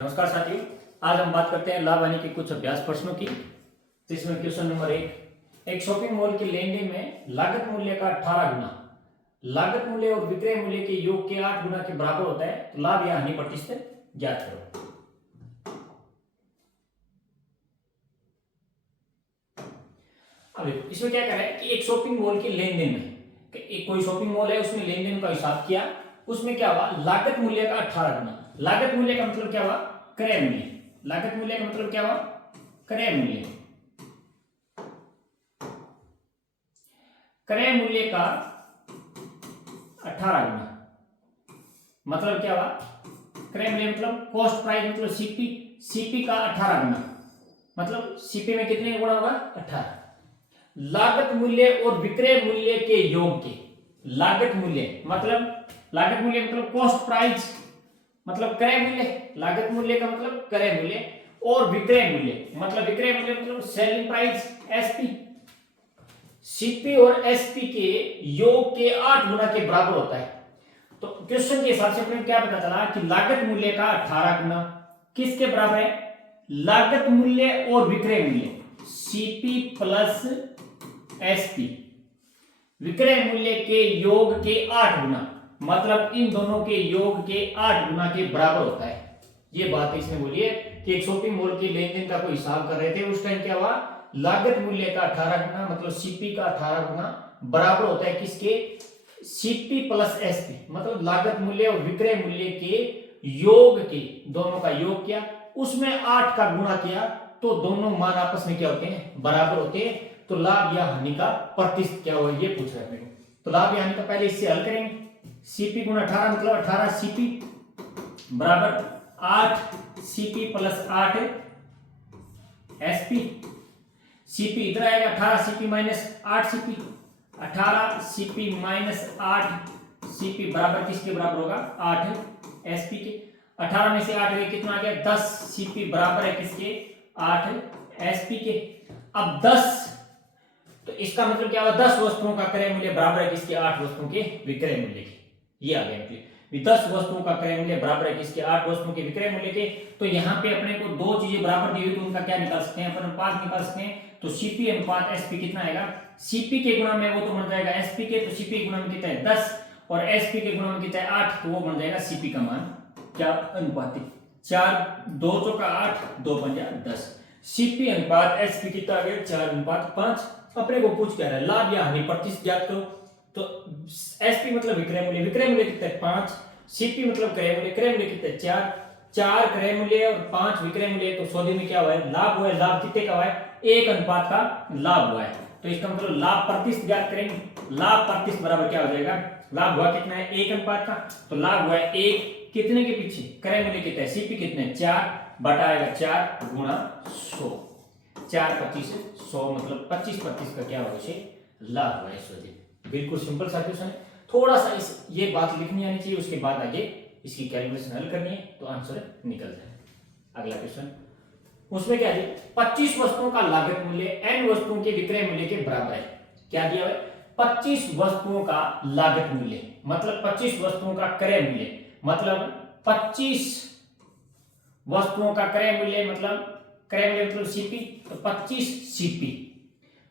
नमस्कार साथियों, आज हम बात करते हैं लाभ हानि के कुछ अभ्यास प्रश्नों की। जिसमें क्वेश्चन नंबर एक शॉपिंग मॉल के लेन देन में लागत मूल्य का 18 गुना लागत मूल्य और विक्रय मूल्य के योग के 8 गुना के बराबर होता है, तो लाभ या हानि प्रतिशत ज्ञात करो। अब इसमें क्या करें कि एक शॉपिंग मॉल के लेन देन में एक कोई शॉपिंग मॉल है, उसमें लेन देन का हिसाब किया। उसमें क्या हुआ, लागत मूल्य का 18 गुना। लागत मूल्य का मतलब क्या हुआ, क्रय मूल्य। लागत मूल्य का मतलब क्या हुआ, क्रय मूल्य। क्रय मूल्य का 18 गुना मतलब क्या हुआ, क्रय मूल्य मतलब कॉस्ट प्राइस मतलब सीपी। सीपी का 18 गुना मतलब सीपी में कितने गुना होगा, 18। लागत मूल्य और विक्रय मूल्य के योग के, लागत मूल्य मतलब कॉस्ट प्राइस मतलब क्रय मूल्य, लागत मूल्य का मतलब क्रय मूल्य, और विक्रय मूल्य मतलब सेलिंग प्राइस एसपी। सीपी और एसपी के योग के 8 गुना के बराबर होता है। तो क्वेश्चन के हिसाब से अपने क्या पता चला कि लागत मूल्य का 18 गुना किसके बराबर है, लागत मूल्य और विक्रय मूल्य सीपी प्लस एसपी, विक्रय मूल्य के योग के 8 गुना मतलब इन दोनों के योग के 8 गुना के बराबर होता है। ये बात इसमें बोली है कि एक शॉपिंग मॉल के लेन देन का कोई हिसाब कर रहे थे, उस टाइम क्या हुआ, लागत मूल्य का 18 गुना मतलब सीपी का 18 गुना बराबर होता है किसके, सीपी प्लस एसपी मतलब लागत मूल्य और विक्रय मूल्य के योग के, दोनों का योग किया, उसमें 8 का गुणा किया, तो दोनों मान आपस में क्या होते हैं, बराबर होते हैं। तो लाभ या हानि का प्रतिशत क्या हो, ये पूछ रहे हैं। तो लाभ या हानि का पहले इससे हल करेंगे। सीपी गुना 18 मतलब 18 सीपी बराबर 8 सीपी प्लस 8 एसपी। सीपी इधर आएगा 18 CP minus 8 CP, 18 CP minus 8 CP बराबर किसके बराबर होगा, 8 एसपी के। 18 में से 8 गए कितना आ गया, 10 सीपी बराबर है किसके, 8 एसपी के। अब 10 तो इसका मतलब क्या हुआ, 10 वस्तुओं का क्रय मूल्य बराबर है किसके, 8 वस्तुओं के विक्रय मूल्य के। ये आ गया कि 10 वस्तुओं का क्रय मूल्य बराबर है किसके, 8 वस्तुओं के विक्रय मूल्य के। तो यहाँ पे अपने को दो चीजें बराबर दी हुई, तो उनका क्या निकाल सकते हैं, अपन अनुपात निकाल सकते हैं। तो सीपी अनुपात एसपी कितना आएगा, सीपी के गुणा में वो तो बन जाएगा एसपी के, तो सीपी गुणा में कितना है 10 और एसपी के गुणा में कितना है 8, तो वो बन जाएगा सीपी का मान क्या अनुपातिक 4 2 चौका 8 2 पंजा 10। सीपी अनुपात एसपी कितना आ गया 4 अनुपात 5। अपने को पूछ क्या रहा है, लाभ या हानि प्रतिशत ज्ञात करो। तो एसपी मतलब विक्रय मूल्य कितना है 5, सीपी मतलब क्रय मूल्य कितना है 4 क्रय मूल्य और 5 विक्रय मूल्य, तो सौदे में क्या हुआ है, लाभ हुआ है। लाभ कितने का हुआ है, 1 अनुपात का लाभ हुआ है। तो इसका मतलब लाभ प्रतिशत ज्ञात करेंगे। लाभ प्रतिशत बराबर क्या हो जाएगा, लाभ हुआ कितना है 1 अनुपात का, तो लाभ हुआ है 1 कितने के पीछे, क्रय मूल्य कितना है, सीपी कितने 4 बटा आएगा 4 गुणा 100, 4 25 100 मतलब 25% का क्या होगा, लाभ हुआ है। बिल्कुल सिंपल सा क्वेश्चन है। थोड़ा सा ये बात लिखनी आनी चाहिए, उसके बाद आगे इसकी कैलकुलेशन हल करनी है, तो आंसर निकल जाए। अगला क्वेश्चन, उसमें क्या है, 25 वस्तुओं का लागत मूल्य n वस्तुओं के विक्रय मूल्य के बराबर है। क्या दिया है, 25 वस्तुओं का लागत मूल्य मतलब 25 वस्तुओं का क्रय मूल्य मतलब 25 वस्तुओं का क्रय मूल्य मतलब सीपी, तो 25 सीपी।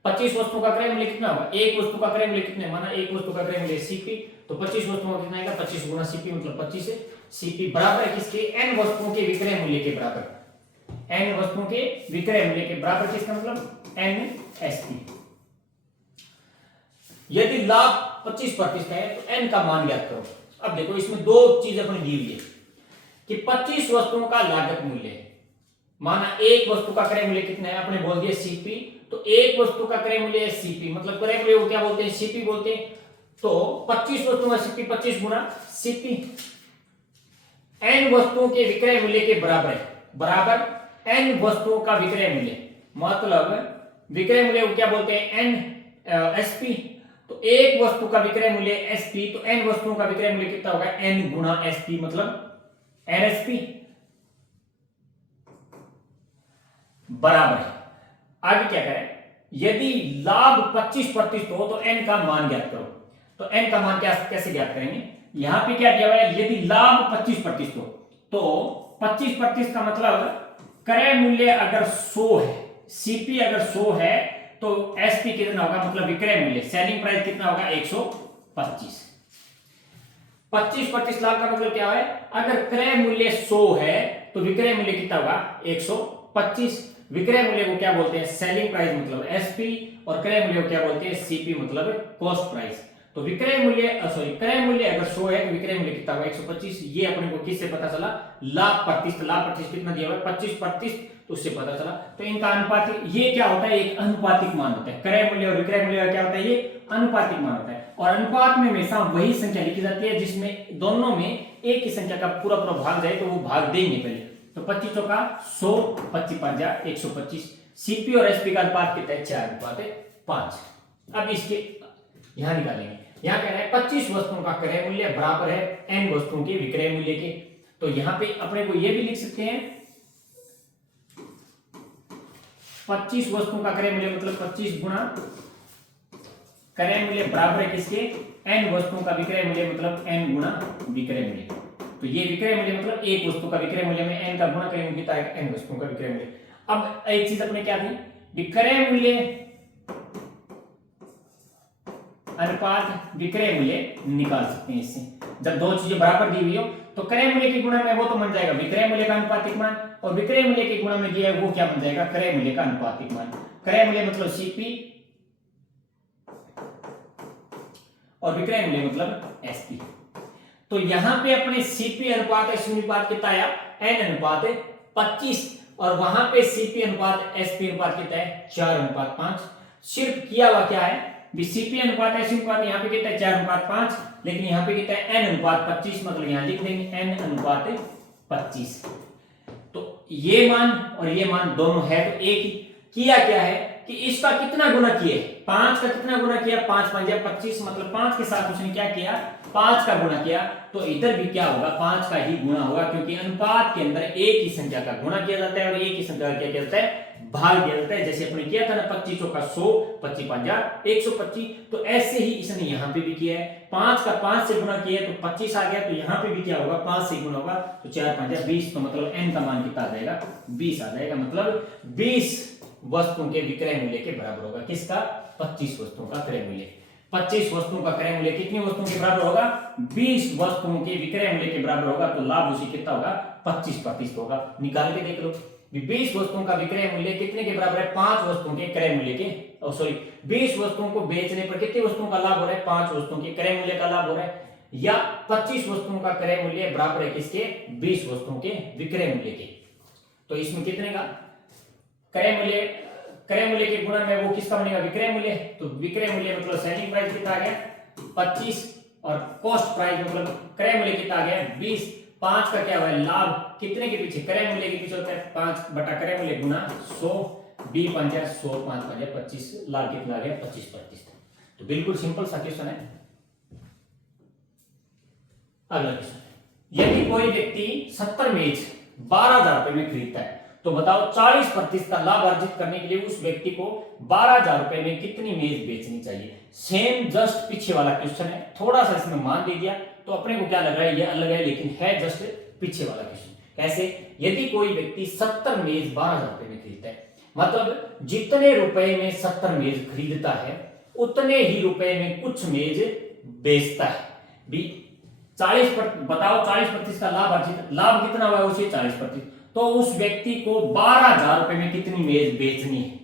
25 वस्तुओं का क्रय मूल्य कितना होगा, एक वस्तु का क्रय मूल्य कितना, माना एक वस्तु का क्रय मूल्य सीपी, तो 25 वस्तुओं का कितना आएगा 25 गुना सीपी मतलब 25 है। सीपी बराबर है किसके, n वस्तुओं के विक्रय मूल्य के बराबर, n वस्तुओं के विक्रय मूल्य के बराबर, किसका मतलब n एसपी। यदि लाभ 25% है तो n का मान ज्ञात करो। अब देखो इसमें दो चीज अपनी दी हुई है कि 25 वस्तुओं का लागत मूल्य, माना एक वस्तु का क्रय मूल्य कितना है, आपने बोल दिया सीपी, तो एक वस्तु का क्रय मूल्य है सीपी मतलब क्रय मूल्य को क्या बोलते हैं, सीपी बोलते हैं। तो 25 वस्तुओं का सीपी 25 गुना सीपी, n वस्तुओं के विक्रय मूल्य के बराबर है, बराबर n वस्तुओं का विक्रय मूल्य मतलब विक्रय मूल्य को क्या बोलते हैं, n एसपी। तो एक वस्तु का विक्रय मूल्य एसपी, तो n वस्तुओं का विक्रय मूल्य कितना होगा, n गुना एसपी मतलब एनएसपी बराबर है। आगे क्या करें, यदि लाभ 25% हो तो n का मान ज्ञात करो। तो n का मान कैसे ज्ञात करेंगे, यहां पे क्या दिया हुआ है, यदि लाभ 25% हो तो 25% का मतलब क्रय मूल्य अगर 100 है, सीपी अगर 100 है तो एसपी कितना होगा, मतलब विक्रय मूल्य सेलिंग प्राइस कितना होगा 125। 25% लाभ का मतलब क्या है, अगर क्रय मूल्य 100 है तो विक्रय मूल्य कितना होगा 125। विक्रय मूल्य को क्या बोलते हैं, सेलिंग प्राइस मतलब एसपी, और क्रय मूल्य को क्या बोलते हैं, सीपी मतलब कॉस्ट प्राइस। तो विक्रय मूल्य सॉरी क्रय मूल्य अगर 100 है तो विक्रय मूल्य कितना होगा 125। ये अपने को किससे पता चला, लाभ प्रतिशत। लाभ प्रतिशत कितना दिया हुआ है 25%, तो उससे पता चला। तो इनका अनुपातिक, ये क्या होता है, एक अनुपातिक मान होता है। क्रय मूल्य और विक्रय मूल्य का क्या होता है, ये अनुपातिक मान होता है। और अनुपात में हमेशा वही संख्या लिखी जाती है जिसमें दोनों में एक ही संख्या का पूरा पूरा भाग जाए, तो वो भाग देंगे पहले। तो 25 चौका 100, 25 5 125। सीपी और एसपी का अनुपात कितना है 4:5। अब इसके यहां निकालेंगे, यहां कह रहा है 25 वस्तुओं का क्रय मूल्य बराबर है n वस्तुओं के विक्रय मूल्य के। तो यहां पे अपने को ये भी लिख सकते हैं 25 वस्तुओं का क्रय मूल्य मतलब 25 गुणा क्रय मूल्य बराबर है किसके, n वस्तुओं का विक्रय मूल्य मतलब n गुणा विक्रय मूल्य। तो ये विक्रय मूल्य मतलब एक वस्तु का विक्रय मूल्य में n का गुणा करेंगे कितना आएगा, n वस्तुओं का विक्रय मूल्य। अब एक चीज अपने क्या थी, विक्रय मूल्य अनुपात विक्रय मूल्य निकाल सकते हैं इससे। जब दो चीजें बराबर दी हुई हो तो क्रय मूल्य की गुणा में वो तो बन जाएगा विक्रय मूल्य का अनुपातिक मान, और विक्रय मूल्य की गुणा में दिया है वो क्या बन जाएगा, क्रय मूल्य का अनुपातिक मान। क्रय मूल्य मतलब सीपी और विक्रय मूल्य मतलब एसपी। तो यहां पे अपने सीपी अनुपात एसपी अनुपात कितना आया, एन अनुपात 25, और वहां पे सीपी अनुपात एसपी अनुपात कितना है 4:5। सिर्फ किया हुआ क्या है, सीपी अनुपात एसपी अनुपात यहाँ पे कितना है 4:5, लेकिन यहाँ पे कितना है एन अनुपात 25, मतलब यहाँ लिख देंगे एन अनुपात 25। तो ये मान और ये मान दोनों है तो एक ही। किया क्या है कि इसका कितना गुना किए, 5 का कितना गुना किया, 5 5 25, मतलब 5 के साथ उसने क्या किया 5 का गुणा किया। तो इधर भी क्या होगा 5 का ही गुणा होगा, क्योंकि अनुपात के अंदर एक ही संख्या का गुणा किया जाता है और एक ही संख्या का क्या किया जाता है, भाग दिया जाता है। जैसे अपने किया था ना 25 चौका 100, 25 5 125, तो ऐसे ही इसने यहाँ पे भी किया है। 5 का 5 से गुणा किया तो 25 आ गया, तो यहाँ पे भी क्या होगा 5 से गुणा होगा तो 4 5 20, तो मतलब n का मान कितना आ जाएगा 20 आ जाएगा, मतलब 20 वस्तुओं के विक्रय मूल्य के बराबर होगा। किसका, 25 वस्तुओं का क्रय मूल्य। 25 वस्तुओं का क्रय मूल्य कितनी वस्तुओं के बराबर होगा, 20 वस्तुओं के विक्रय मूल्य के बराबर होगा। तो लाभ उसी कितना होगा 25% होगा। निकाल के देख लो, 20 वस्तुओं का विक्रय मूल्य कितने के बराबर है, 5 वस्तुओं के क्रय मूल्य के, सॉरी 20 वस्तुओं को बेचने पर कितनी वस्तुओं का लाभ हो रहा है, 5 वस्तुओं के क्रय मूल्य का लाभ हो रहा है। या 25 वस्तुओं का क्रय मूल्य बराबर है किसके, 20 वस्तुओं के विक्रय मूल्य के। तो इसमें कितने का क्रय मूल्य के गुणा में वो किसका बनेगा, विक्रय मूल्य। तो विक्रय मूल्य मतलब सेलिंग प्राइस कितना आ गया 25, और कॉस्ट प्राइस मतलब क्रय मूल्य कितना आ गया 20। 5 का क्या हुआ है लाभ, कितने के पीछे, क्रय मूल्य के पीछे होता है 5 बटा क्रय मूल्य गुना 100, 20 5 100, 5 5 25, लाभ कितना आ गया 25%। तो बिल्कुल सिंपल सा क्वेश्चन है। अगला क्वेश्चन, यदि कोई व्यक्ति 70 मेज 12,000 रुपए में खरीदता है तो बताओ 40% का लाभ अर्जित करने के लिए उस व्यक्ति को 12,000 रुपए में कितनी मेज बेचनी चाहिए। सेम जस्ट पीछे वाला क्वेश्चन है, थोड़ा सा इसमें मान दे दिया तो अपने को क्या लग रहा है ये अलग है, लेकिन है जस्ट पीछे वाला क्वेश्चन। कैसे, यदि कोई व्यक्ति 70 मेज 12,000 रुपए में खरीदता है, मतलब जितने रुपए में 70 मेज खरीदता है उतने ही रुपए में कुछ मेज बेचता है। भी 40% बताओ 40% का लाभ अर्जित, लाभ कितना हुआ उसे 40%, तो उस व्यक्ति को 12,000 रुपए में कितनी मेज बेचनी है,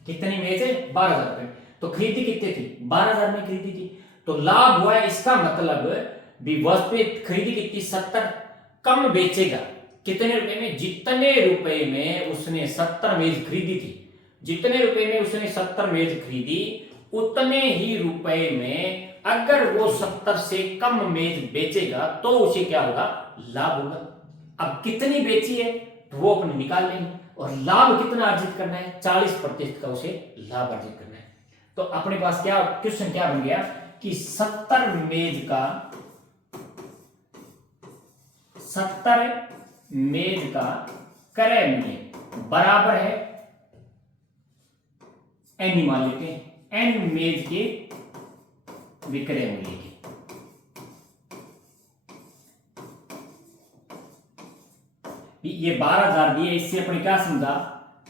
कितनी मेज है 12,000 रुपए। तो खरीदी कितने थी 12,000 में खरीदी थी, तो लाभ हुआ है, इसका मतलब भी वस्तु खरीदी कितनी 70, कम बेचेगा कितने रुपए में, जितने रुपए में उसने 70 मेज खरीदी थी, जितने रुपए में उसने 70 मेज खरीदी उतने ही रुपए में अगर वो 70 से कम मेज बेचेगा तो उसे क्या होगा, लाभ होगा। अब कितनी बेची है तो वो अपने निकाल लेंगे, और लाभ कितना अर्जित करना है 40% का उसे लाभ अर्जित करना है। तो अपने पास क्या क्वेश्चन क्या बन गया कि 70 मेज का क्रय मूल्य बराबर है एन ही मान लेते हैं, एन मेज के विक्रय मूल्य के। ये 12,000 दिए, इससे अपने क्या समझा,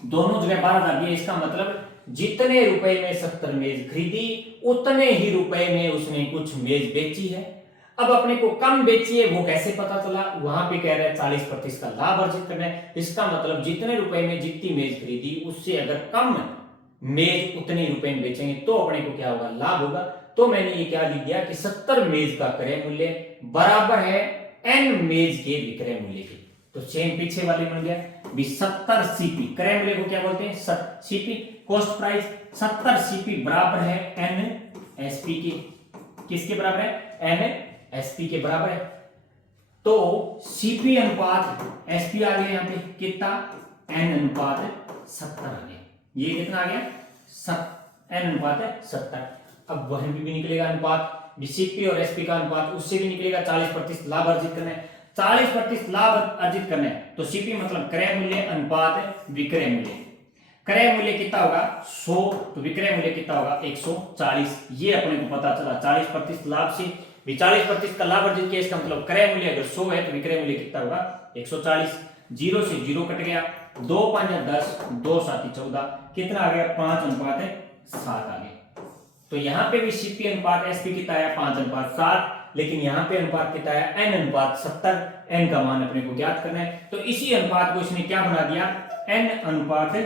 दोनों जगह 12,000 दिए, इसका मतलब जितने रुपए में 70 मेज खरीदी उतने ही रुपए में उसने कुछ मेज बेची है। अब अपने को कम बेची है, वो कैसे पता चला, वहां पे कह रहा है 40% का लाभ अर्जित करना है। इसका मतलब जितने रुपए में जितनी मेज खरीदी उससे अगर कम मेज उतने रुपए में बेचेंगे तो अपने को क्या होगा, लाभ होगा। तो मैंने ये क्या लिख दिया कि 70 मेज का क्रय मूल्य बराबर है n मेज के विक्रय मूल्य के। तो सेम पीछे वाले बन गया भी 70 सीपी, क्रय मूल्य को क्या बोलते हैं, सीपी कॉस्ट प्राइस। 70 सीपी बराबर है n एसपी के, किसके बराबर है, n एसपी के बराबर है। तो सीपी अनुपात एसपी आ गया, यहाँ पे कितना, n अनुपात 70 आ गया। ये कितना आ गया, n अनुपात है 70। अब वह भी निकलेगा अनुपात, सीपी और एसपी का अनुपात, उससे भी निकलेगा 40% लाभ अर्जित करना है। 40% लाभ अर्जित करना है तो सीपी मतलब क्रय मूल्य अनुपात विक्रय मूल्य। क्रय मूल्य कितना होगा 100, तो विक्रय मूल्य कितना होगा 140। ये अपने को पता चला 40% लाभ से 40% का लाभ अर्जित किया, इसका मतलब क्रय मूल्य अगर 100 है तो विक्रय मूल्य कितना होगा 140। 0 से 0 कट गया, 2 5 10, 2 7 14, कितना आ गया 5 अनुपात 7 आ गया। तो यहाँ पे भी सीपी अनुपात एसपी कितना आया 5 अनुपात 7, लेकिन यहाँ पे अनुपात कितना आया n अनुपात 70। n का मान अपने को ज्ञात करना है, तो इसी अनुपात को इसने क्या बना दिया, n अनुपात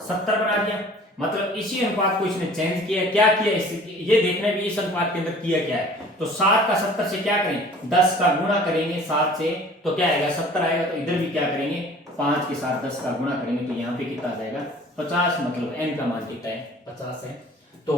70 बना दिया। मतलब इसी अनुपात को इसने चेंज किया, क्या किया ये देखना भी इस अनुपात के अंदर किया क्या है। तो 7 का 70 से क्या करें, 10 का गुणा करेंगे 7 से तो क्या आएगा 70 आएगा। तो इधर भी क्या करेंगे 5 के साथ 10 का गुणा करेंगे तो यहाँ पे कितना आ जाएगा 50। मतलब n का मान कितना है 50 है। तो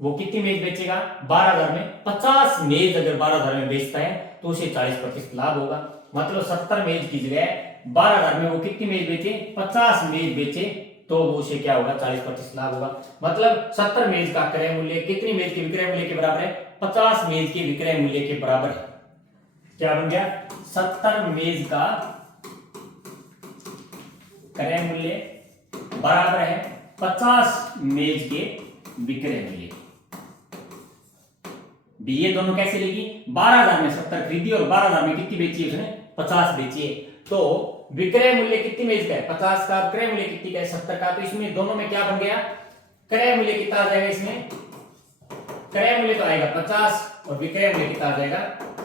वो कितनी मेज बेचेगा 12,000 में, 50 मेज अगर 12,000 में बेचता है तो उसे 40% लाभ होगा। मतलब 70 मेज की जगह 12,000 में वो कितनी मेज बेचे, 50 मेज बेचे तो उसे क्या होगा 40% लाभ होगा। मतलब 70 मेज का क्रय मूल्य कितनी मेज के विक्रय मूल्य के बराबर है, 50 मेज के विक्रय मूल्य के बराबर है। क्या बन गया 70 मेज का क्रय मूल्य बराबर है 50 मेज के विक्रय मूल्य। ये दोनों कैसे लेगी, 12,000 में 70 खरीदी और 12,000 में कितनी बेची उसने 50 बेची है। तो विक्रय मूल्य कितनी मेज का है 50 का, क्रय मूल्य कितनी का है 70 का। तो इसमें दोनों में क्या बन गया, क्रय मूल्य कितना आ जाएगा, इसमें क्रय मूल्य तो आएगा 50 और विक्रय मूल्य कितना आ जाएगा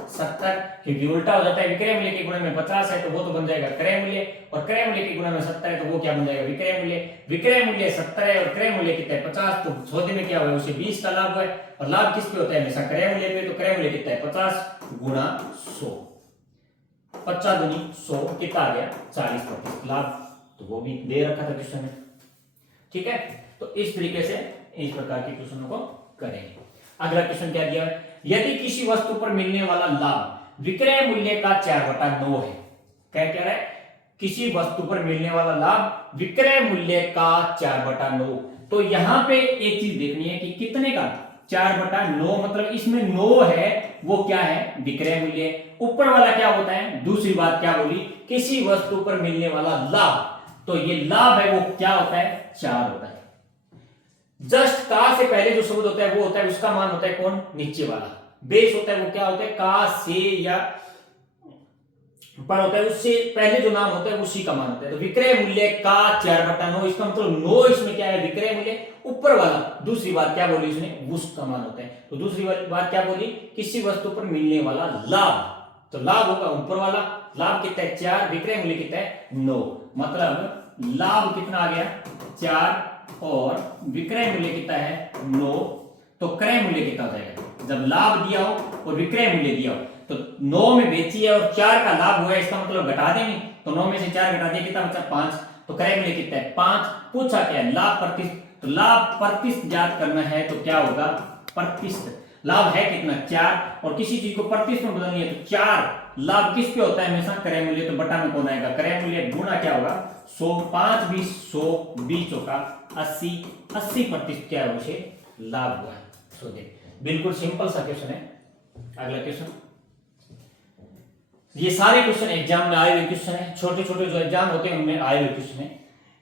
70, क्योंकि उल्टा हो जाता है, विक्रय मूल्य के गुणा में 50 है तो वो तो बन जाएगा क्रय मूल्य, और क्रय मूल्य के गुणा में 70 है तो वो क्या बन जाएगा विक्रय मूल्य। विक्रय मूल्य 70 है और क्रय मूल्य कितना है 50, तो सौदे में क्या हुआ उसे 20 का लाभ हुआ है। और लाभ किस पे होता है हमेशा क्रय मूल्य पे, तो क्रय मूल्य कितना है 50 गुणा 100, 50 दूनी 100 कितना आ गया 40% लाभ। तो वो भी दे रखा था क्वेश्चन में, ठीक है। तो इस तरीके से इस प्रकार के क्वेश्चनों को करेंगे। अगला क्वेश्चन क्या दिया है, यदि किसी वस्तु पर मिलने वाला लाभ विक्रय मूल्य का 4/9 है। क्या कह रहा है, किसी वस्तु पर मिलने वाला लाभ विक्रय मूल्य का 4/9। तो यहां पे एक चीज देखनी है कि कितने का 4/9, मतलब इसमें 9 है वो क्या है विक्रय मूल्य, ऊपर वाला क्या होता है। दूसरी बात क्या बोली, किसी वस्तु पर मिलने वाला लाभ, तो ये लाभ है वो क्या होता है 4 होता है। जस्ट का से पहले जो शब्द होता है वो होता है उसका मान होता है कौन, नीचे वाला। बेस होता है वो क्या होता है, का से या पर होता है, उससे पहले जो नाम होता है उसी का मान होता है। तो विक्रय मूल्य का 4/9, इसका मतलब 9 इसमें क्या है विक्रय मूल्य, ऊपर वाला। दूसरी बात क्या बोली उसने, उसका मान होता है। तो दूसरी बात क्या बोली, किसी वस्तु पर मिलने वाला लाभ, तो लाभ होगा ऊपर वाला। लाभ कितना है 4, विक्रय मूल्य कितना है 9, मतलब लाभ कितना आ गया 4 और विक्रय मूल्य कितना है 9। तो क्रय मूल्य कितना हो जाएगा, जब लाभ दिया हो और विक्रय मूल्य दिया हो, तो 9 में बेची है और 4 का लाभ हुआ है, इसका मतलब घटा देंगे। तो 9 में से 4 घटा दिया कितना बचा 5, तो क्रय मूल्य कितना है 5। पूछा क्या है लाभ प्रतिशत, तो लाभ प्रतिशत ज्ञात करना है तो क्या होगा प्रतिशत। लाभ है कितना 4 और किसी चीज को प्रतिशत में बदलनी है तो 4 लाभ किस पे होता है हमेशा क्रय मूल्य, तो बटा में कौन आएगा क्रय मूल्य गुणा क्या होगा 100, 5 20 100 20 का 80, 80% क्या है उसे लाभ हुआ है। सो देख बिल्कुल सिंपल सा क्वेश्चन है। अगला क्वेश्चन, ये सारे क्वेश्चन एग्जाम में आए हुए क्वेश्चन है, छोटे छोटे जो एग्जाम होते हैं उनमें आए हुए क्वेश्चन है।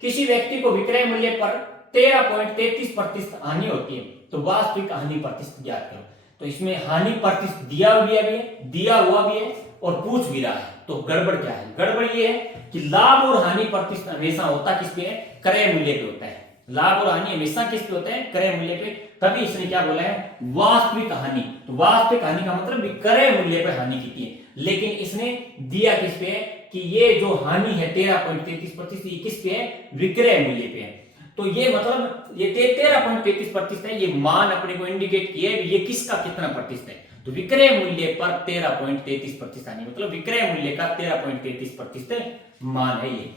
किसी व्यक्ति को विक्रय मूल्य पर 13.33% हानि होती है तो वास्तविक हानि प्रतिशत ज्ञात करो। तो इसमें हानि प्रतिशत दिया हुआ भी है, दिया हुआ भी है और पूछ भी रहा है। तो गड़बड़ क्या है? गड़बड़ ये है कि लाभ और हानि प्रतिशत हमेशा होता किस पे है? क्रय मूल्य पे होता है। लाभ और हानि हमेशा किस पे होते हैं? क्रय मूल्य पे। तभी इसने क्या बोला है? वास्तविक हानि। तो वास्तविक हानि का मतलब विक्रय मूल्य पे हानि की है, लेकिन इसने दिया किस पे है कि ये जो हानि है 13.33%, ये किस पे है? विक्रय मूल्य पे है। तो ये मतलब ये 13.33% है, ये मान अपने को इंडिकेट किए ये किसका कितना प्रतिशत है? तो विक्रय मूल्य पर 13.33% हानि, मतलब विक्रय मूल्य का 13.33% मान है ये।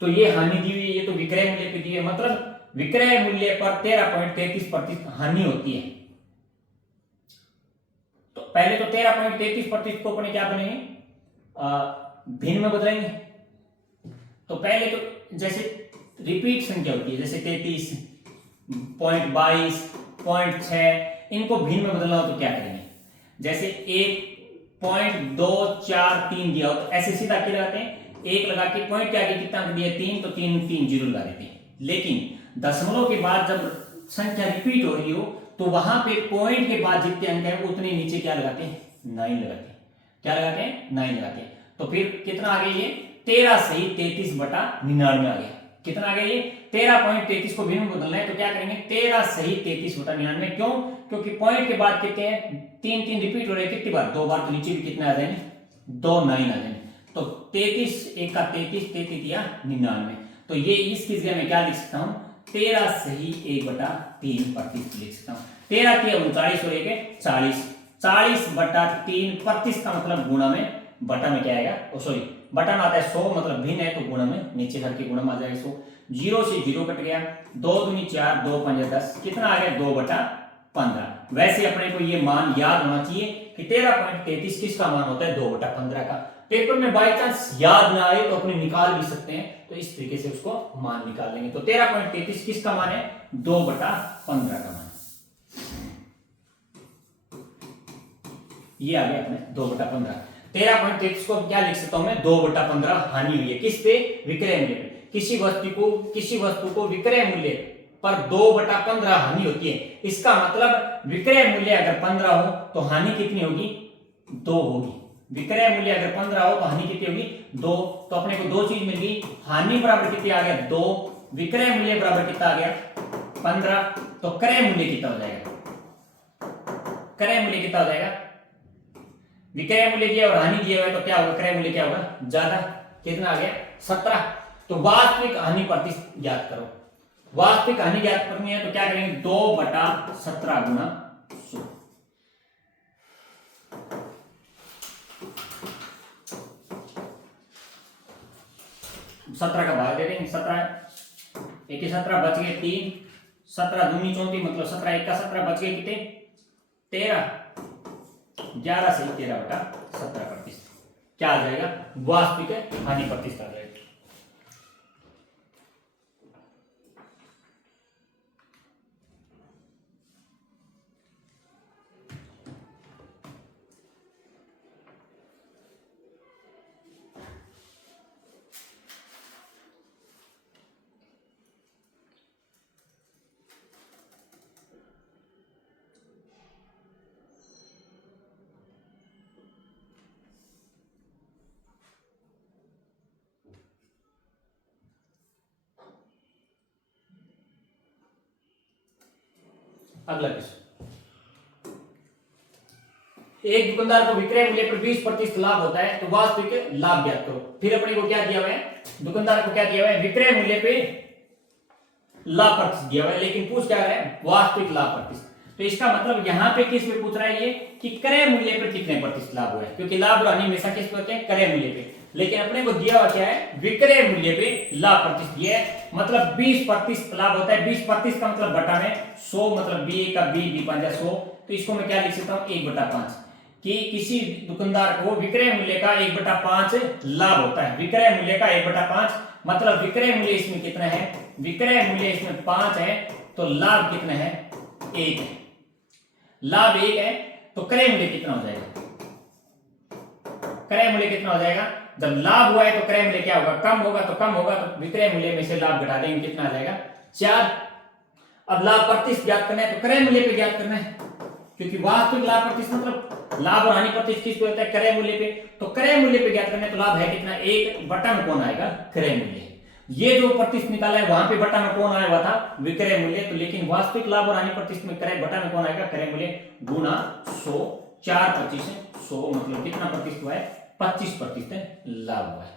तो ये हानि दी हुई है, ये तो विक्रय मूल्य पे दी है, मतलब विक्रय मूल्य पर 13.33% हानि होती है। तो पहले तो 13.33% को अपने क्या बनेंगे? भिन्न में बदलेंगे। तो पहले तो जैसे रिपीट संख्या होती है, जैसे 33, 0.22, 0.6, इनको भिन्न में बदलना हो तो क्या करेंगे? जैसे 1.243 दिया हो तो ऐसे सीधा क्या लगाते हैं? एक लगा के पॉइंट के आगे कितना दिया? 3, तो 3 जीरो लगा देते हैं। लेकिन दशमलव के बाद जब संख्या रिपीट हो रही हो तो वहां पे पॉइंट के बाद जितने अंक है उतने नीचे क्या लगाते हैं? 9 लगाते हैं। क्या लगाते हैं? 9 लगाते हैं। तो फिर कितना आ गया ये? 13 सही 33/99 आ गया। कितना आ गया ये? 13.33 को भिन्न में बदलना है तो क्या करेंगे? 13 सही 33/99। क्यों? क्योंकि पॉइंट के बाद कितने हैं? 3 रिपीट हो रहे हैं। कितनी बार? 2 बार। तो नीचे भी कितने आ जाएंगे? 2 9 आ जाएंगे। तो 33 1 का 33, 33 दिया 99। तो ये इसकी जगह में क्या लिख सकता हूं? 13 सही 1/3% लिख सकता हूं। 13 की 39 और 1 40, 40/3% का मतलब गुणा में, बटा में क्या आएगा? सॉरी, बटा में आता है 100, मतलब भिन्न है तो गुणा में नीचे घर के गुणा में आ जाएगा 100। 0 से 0 कट गया, 2 दूनी 4, 2 5 10, कितना आ गया? 2/15। वैसे अपने को ये मान याद होना चाहिए कि 13.33 किसका मान होता है? 2/15 का। पेपर में बाई चांस याद ना आए तो अपने निकाल भी सकते हैं, तो इस तरीके से उसको मान निकाल लेंगे। तो 13.33 किसका मान है? 2/15 का मान। ये आ गया अपने 2/15। 13.33 को क्या लिख सकता हूं मैं? 2/15 हानि हुई है किस पे? विक्रय मूल्य पे। किसी वस्तु को विक्रय मूल्य पर 2/15 हानि होती है। इसका मतलब विक्रय मूल्य अगर 15 हो तो हानि कितनी होगी? 2 होगी। विक्रय मूल्य अगर 15 हो तो हानि कितनी होगी? 2। तो अपने को दो चीज मिल गई। हानि बराबर कितनी आ गया? 2। विक्रय मूल्य बराबर कितना आ गया? 15। तो क्रय मूल्य कितना हो जाएगा? क्रय मूल्य कितना हो जाएगा? विक्रय मूल्य दिया और हानि दिया हुआ है तो क्या होगा? क्रय मूल्य क्या होगा? ज्यादा। कितना आ गया? 17। तो वास्तविक हानि प्रतिशत ज्ञात करो। वास्तविक हानि ज्ञात करनी है तो क्या करेंगे? 2/17 गुना 100। 17 का भाग दे देंगे। 17 1 17 बच गए 3, 17 दूनी 34, मतलब 17 1 का 17 बच गए कितने? 13। 11 से 13/17% क्या आ जाएगा? वास्तविक हानि प्रतिशत आ जाएगा। अगला क्वेश्चन, एक दुकानदार को विक्रय मूल्य पर 20% लाभ होता है तो वास्तविक लाभ ज्ञात करो। फिर अपने को क्या दिया हुआ है? दुकानदार को क्या दिया हुआ है? विक्रय मूल्य पे लाभ प्रतिशत दिया हुआ है, लेकिन पूछ क्या रहा है? वास्तविक लाभ प्रतिशत। तो इसका मतलब यहाँ पे किस में पूछ रहा है ये कि क्रय मूल्य पर कितने प्रतिशत लाभ हुआ है, क्योंकि लाभ और हानि हमेशा किस पे होते हैं? क्रय मूल्य पे। लेकिन अपने को दिया हुआ क्या है? विक्रय मूल्य पे लाभ प्रतिशत। ये मतलब 20% लाभ होता है। 20% का मतलब बटा में 100, मतलब बी का बी 5 100। तो इसको मैं क्या लिख सकता हूँ? 1/5 कि किसी दुकानदार को विक्रय मूल्य का 1/5 लाभ होता है। विक्रय मूल्य का 1/5 मतलब विक्रय मूल्य इसमें कितना है? विक्रय मूल्य इसमें 5 है तो लाभ कितना है? 1 है। लाभ 1 है तो क्रय मूल्य कितना हो जाएगा? क्रय मूल्य कितना हो जाएगा? जब लाभ हुआ है तो क्रय मूल्य क्या होगा? कम होगा। तो कम होगा तो विक्रय मूल्य में से लाभ घटा देंगे, कितना आ जाएगा? 4। अब लाभ प्रतिशत ज्ञात करना है तो क्रय मूल्य पे ज्ञात करना है। क्योंकि वास्तविक लाभ प्रतिशत मतलब लाभ और हानि प्रतिशत किस पे होता है, क्रय मूल्य पे। तो क्रय मूल्य पे ज्ञात करना है, तो लाभ है कितना, एक, बटा में कौन आएगा, क्रय मूल्य। ये जो प्रतिशत निकाला है वहां पे बटा में कौन आया हुआ था, विक्रय मूल्य। तो लेकिन वास्तविक लाभ और हानि प्रतिशत में क्रय बटा में कौन आएगा, क्रय मूल्य, गुना 100, 4/25 100 मतलब कितना प्रतिशत हुआ है, 25% लाभ हुआ है।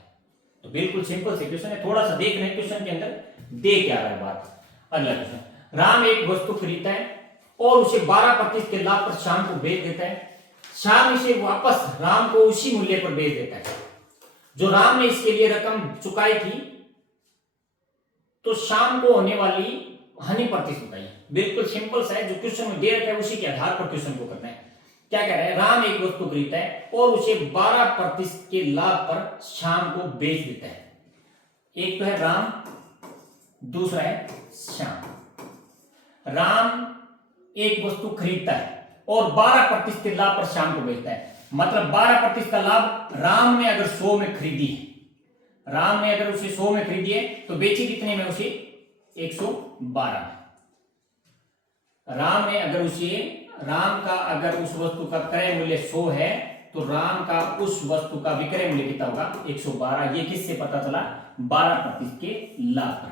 तो बिल्कुल सिंपल से क्वेश्चन है, थोड़ा सा देख रहे हैं क्वेश्चन के अंदर दे क्या रहा है बात। अगला क्वेश्चन, राम एक वस्तु खरीदता है और उसे 12% के लाभ पर श्याम को बेच देता है। श्याम इसे वापस राम को उसी मूल्य पर बेच देता है जो राम ने इसके लिए रकम चुकाई थी। तो श्याम को होने वाली हानि प्रतिशत बताइए। बिल्कुल सिंपल सा है, जो क्वेश्चन में दे रखा है उसी के आधार पर क्वेश्चन को करना है। क्या कह रहा है, राम एक वस्तु खरीदता है और उसे 12% के लाभ पर श्याम को बेच देता है। एक तो है राम, दूसरा है श्याम। राम एक वस्तु खरीदता है और 12% के लाभ पर श्याम को बेचता है, मतलब 12% का लाभ राम ने अगर 100 में खरीदी है, राम ने अगर उसे 100 में खरीदी है तो बेची कितने में, उसे 112 में। राम ने अगर उसे, राम का अगर उस वस्तु का क्रय मूल्य 100 है तो राम का उस वस्तु का विक्रय मूल्य कितना होगा, 112। ये किससे पता चला, 12% के लाभ पर।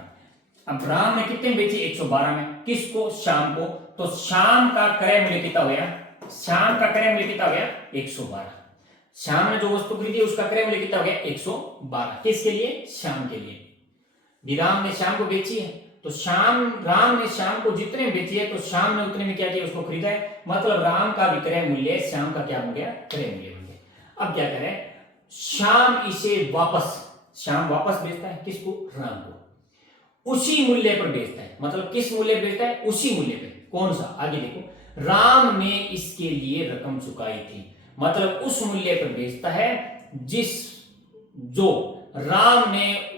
अब राम ने कितने में बेची, 112 में, किसको, श्याम को। तो श्याम का क्रय मूल्य कितना हो गया, श्याम का क्रय मूल्य कितना हो गया, 112। श्याम ने जो वस्तु खरीदी उसका क्रय मूल्य कितना हो गया, 112। किसके लिए, श्याम के लिए। राम ने श्याम को बेची है तो राम ने श्याम को जितने में बेची है तो श्याम ने उतने में क्या किया, उसको खरीदा है, मतलब राम का विक्रय मूल्य श्याम का क्या हो गया, क्रय मूल्य बन गया। अब क्या करें, श्याम वापस बेचता है, किसको, राम को, उसी मूल्य पर बेचता है। मतलब किस मूल्य पर बेचता है, उसी मूल्य पे। कौन सा, आगे देखो, राम ने इसके लिए रकम चुकाई थी, मतलब उस मूल्य पर बेचता है जो राम ने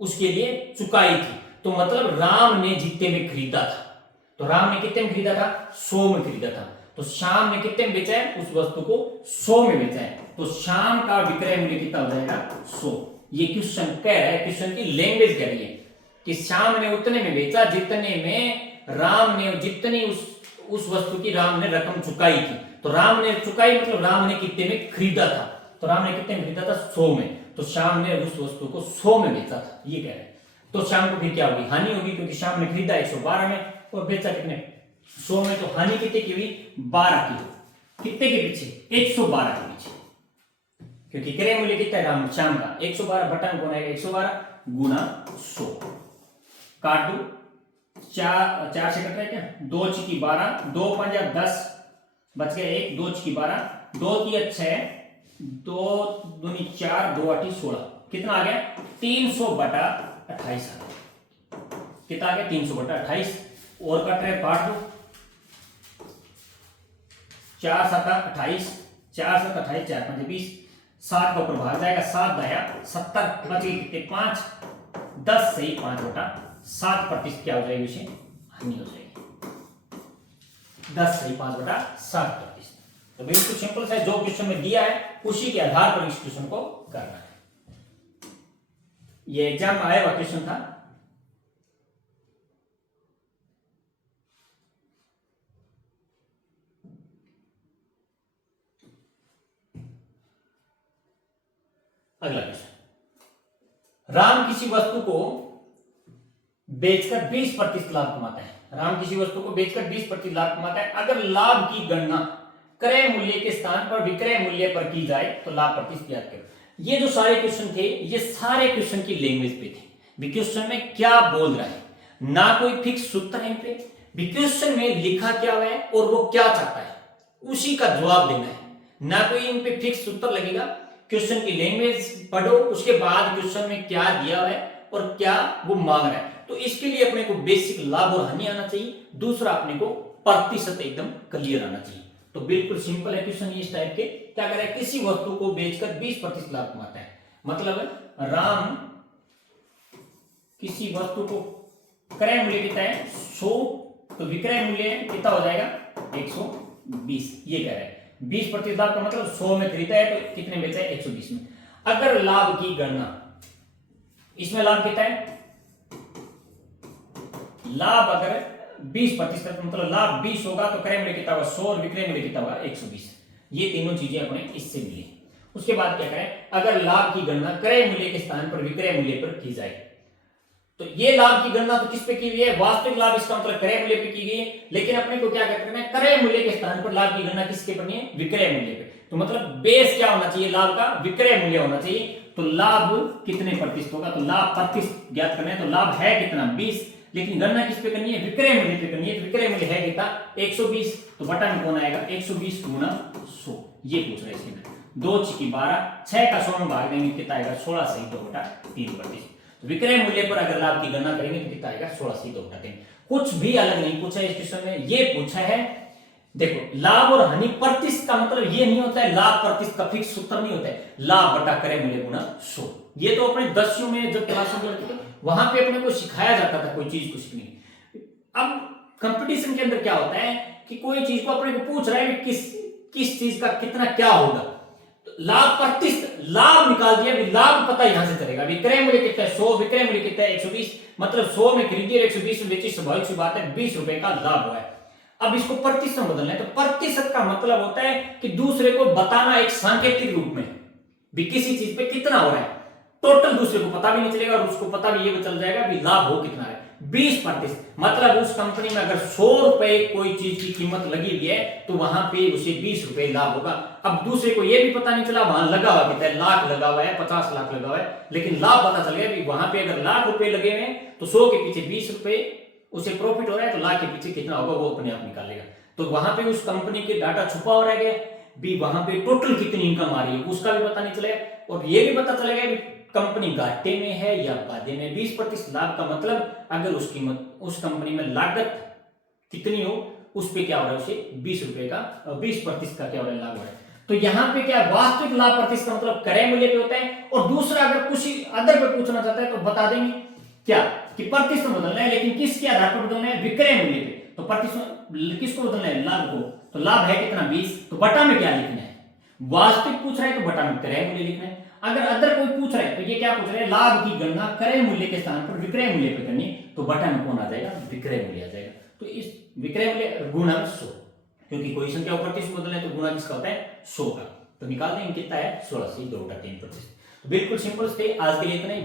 उसके लिए चुकाई थी। तो मतलब राम ने जितने में खरीदा था, तो राम ने कितने में खरीदा था, 100 में खरीदा था। तो श्याम ने कितने में बेचा है, उस वस्तु को 100 में बेचा है। तो श्याम का विक्रय मूल्य कितना हो जाएगा, 100। ये क्वेश्चन कह रहा है, क्वेश्चन की लैंग्वेज कह रही है कि श्याम ने उतने में बेचा जितने में राम ने, जितनी उस वस्तु की राम ने रकम चुकाई थी। तो राम ने चुकाई मतलब राम ने कितने में खरीदा था, तो राम ने कितने में खरीदा था, 100 में। तो श्याम ने उस वस्तु को 100 में बेचा था, ये कह रहे हैं। तो श्याम को फिर क्या होगी, हानि होगी, क्योंकि श्याम ने खरीदा 112 में और बेचा कितने, 100 में। तो हानि कितने की हुई, 12 की। कितने के पीछे, 112 के पीछे, क्योंकि क्रय मूल्य कितना है राम श्याम का, 112 बटा में कौन आएगा, 112 गुना 100। काट दो, 4 से कट रहा है क्या, 2 चिकी 12, 2 पंजा 10 बच गया 1, 2 चिकी 12, 2 की 6, 2 दूनी 4, 2 8 16, कितना आ गया, 300 बटा 28 आ गया। कितना आ गया, 300 बटा 28। और कट रहे, काट दो, 4 7 28, 4 7 28, 4 5 20, 7 का ऊपर भाग जाएगा, 7 दाया 70, बच गए कितने, 5, 10 सही 5 बटा 7% क्या हो जाएगी, उसे हानि हो जाएगी। 10 सही 5 बटा 7%। तो बिल्कुल सिंपल सा, जो क्वेश्चन में दिया है उसी के आधार पर इस क्वेश्चन को करना है। ये एग्जाम में आया हुआ क्वेश्चन था। अगला क्वेश्चन, राम किसी वस्तु को बेचकर 20% लाभ कमाता है। राम किसी वस्तु को बेचकर 20% लाभ कमाता है। अगर लाभ की गणना क्रय मूल्य के स्थान पर विक्रय मूल्य पर की जाए तो लाभ प्रतिशत ज्ञात करो। ये जो सारे क्वेश्चन थे, ये सारे क्वेश्चन की लैंग्वेज पे थे। क्वेश्चन में क्या बोल रहा है, ना कोई फिक्स सूत्र है इन पे, क्वेश्चन में लिखा क्या हुआ है और वो क्या चाहता है उसी का जवाब देना है, ना कोई इन पे फिक्स सूत्र लगेगा। क्वेश्चन की लैंग्वेज पढ़ो, उसके बाद क्वेश्चन में क्या दिया हुआ है और क्या वो मांग रहा है। तो इसके लिए अपने को बेसिक लाभ और हानि आना चाहिए, दूसरा अपने को प्रतिशत एकदम क्लियर आना चाहिए। तो बिल्कुल सिंपल है क्वेश्चन इस टाइप के। क्या कर रहा है, किसी वस्तु को बेचकर 20% लाभ कमाता है, मतलब राम किसी वस्तु को क्रय मूल्य कितना है 100, तो विक्रय मूल्य कितना हो जाएगा 120। ये कह रहा है 20% लाभ का मतलब 100 में खरीदा है तो कितने में बेचा है 120 में। अगर लाभ की गणना, इसमें लाभ कितना है, लाभ अगर 20% मतलब लाभ 20 होगा तो क्रय मूल्य कितना होगा 100 और विक्रय मूल्य कितना होगा 120। ये तीनों चीजें अपने इससे मिली। उसके बाद क्या करें, अगर लाभ की गणना क्रय मूल्य के स्थान पर विक्रय मूल्य पर की जाए, तो ये लाभ की गणना तो किस पे की हुई है, वास्तविक लाभ, इसका मतलब क्रय मूल्य पे की गई है, लेकिन अपने को क्या करना है, क्रय मूल्य के स्थान पर लाभ की गणना किसके करनी है, विक्रय मूल्य पे। तो मतलब बेस क्या होना चाहिए, लाभ का विक्रय मूल्य होना चाहिए। तो लाभ कितने प्रतिशत होगा, तो लाभ प्रतिशत ज्ञात करना है, तो लाभ है कितना 20, लेकिन गणना किस पे करनी है, विक्रय मूल्य पे करनी है। तो विक्रय मूल्य है कितना 120, तो बटा में कौन आएगा 120 गुना 100, ये पूछ रहे हैं। 2 × 12, 6 का 100 में भाग देंगे कितना आएगा 16 सही 2/3%। तो विक्रय मूल्य पर अगर लाभ की गणना करेंगे तो कितना आएगा 16 सही 2/3। कुछ भी अलग नहीं पूछा है इस क्वेश्चन में, ये पूछा है देखो लाभ और हानि प्रतिशत का मतलब ये नहीं होता है लाभ प्रतिशत का फिक्स सूत्र नहीं होता है, लाभ बटा क्रय मूल्य गुना 100। ये तो अपने दस्यों में जब क्लासों में लगते थे वहां पे अपने को सिखाया जाता था कोई चीज कुछ नहीं। अब कंपटीशन के अंदर क्या होता है कि कोई चीज को अपने को पूछ रहा है कि किस चीज का कितना क्या होगा, लाभ प्रतिशत, लाभ निकाल दिया, लाभ पता यहां से चलेगा। विक्रय मूल्य कितना है 100, विक्रय मूल्य कितना है 120, मतलब 100 में खरीदी और 120 में बेची, स्वाभाविक सी बात है 20 रुपए का लाभ हुआ है। अब इसको प्रतिशत में बदलना है, तो प्रतिशत का मतलब होता है कि दूसरे को बताना एक सांकेतिक रूप में भी किसी चीज पे कितना हो रहा है, टोटल दूसरे को पता भी नहीं चलेगा और उसको पता भी ये चल जाएगा भी लाभ हो कितना है 20%। मतलब उस कंपनी में अगर 100 रुपए कोई चीज की कीमत लगी हुई है तो वहां पे उसे 20 रुपए लाभ होगा। अब दूसरे को ये भी पता नहीं चला वहां लगा हुआ कितना है, लाख लगा हुआ है 50 लाख लगा हुआ है, लेकिन लाभ पता चल गया भी वहां पे अगर लाख रुपए लगे हुए हैं तो 100 के पीछे 20 रुपए उसे प्रॉफिट हो रहा है, तो लाख के पीछे कितना होगा वो अपने आप निकालेगा। तो वहां पे उस कंपनी के डाटा छुपा हो रह गया भी, वहां पे टोटल कितनी इनकम आ रही है उसका भी पता नहीं चलेगा और ये भी पता चलेगा भी कंपनी घाटे में है या फायदे में। 20% लाभ का मतलब अगर उस कीमत उस कंपनी में लागत कितनी हो उस पे क्या हो रहा है उसे 20 रुपए का 20% का क्या हो रहा है लाभ हो रहा है। तो यहाँ पे क्या वास्तविक लाभ प्रतिशत का मतलब क्रय मूल्य पे होता है, और दूसरा अगर कुछ अदर पे पूछना चाहता है तो बता देंगे क्या कि प्रतिशत बदलना है, लेकिन किसके आधार पर बदलना है, विक्रय मूल्य पे। तो प्रतिशत किसको बदलना है, लाभ को। तो लाभ है कितना 20, तो बटा में क्या लिखना है, वास्तविक पूछ रहा है तो बटा में क्रय मूल्य लिखना है। अगर अदर कोई पूछ रहा है तो ये क्या पूछ रहे हैं, लाभ की गणना क्रय मूल्य के स्थान पर विक्रय मूल्य पे करनी, तो बटा में कौन आ जाएगा, विक्रय मूल्य आ जाएगा। तो इस विक्रय मूल्य गुणा 100, क्योंकि कोई संख्या को प्रतिशत बदलना है तो गुणा किसका होता है 100 का, तो निकाल देंगे कितना है 16 से 2/3%। तो बिल्कुल सिंपल थे, आज के लिए इतना ही।